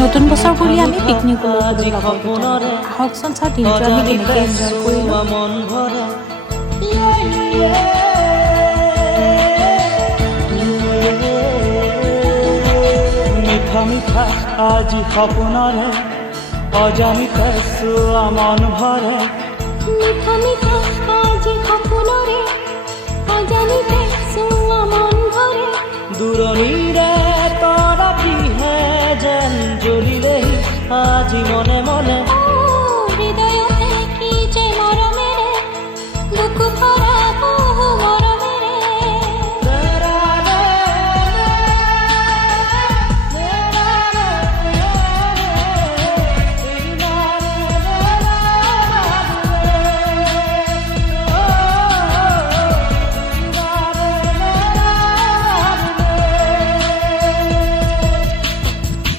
নতুন বছৰ বুলি আমি পিকনিক ওলাবলৈ আহকচোন চাওঁ দিনটো আমি কেনেকৈ এনজয় কৰিলোঁ। মিঠা মিঠা আজি সপোনৰে অজানিতে চোৱা মন ভৰে। মিঠা মিঠা আজি সপোনৰে অজানিতে চোৱা মন ভৰে। দূৰণিৰে তৰা পিহে যেন জ্বলিলেহি আজি মনে মনে।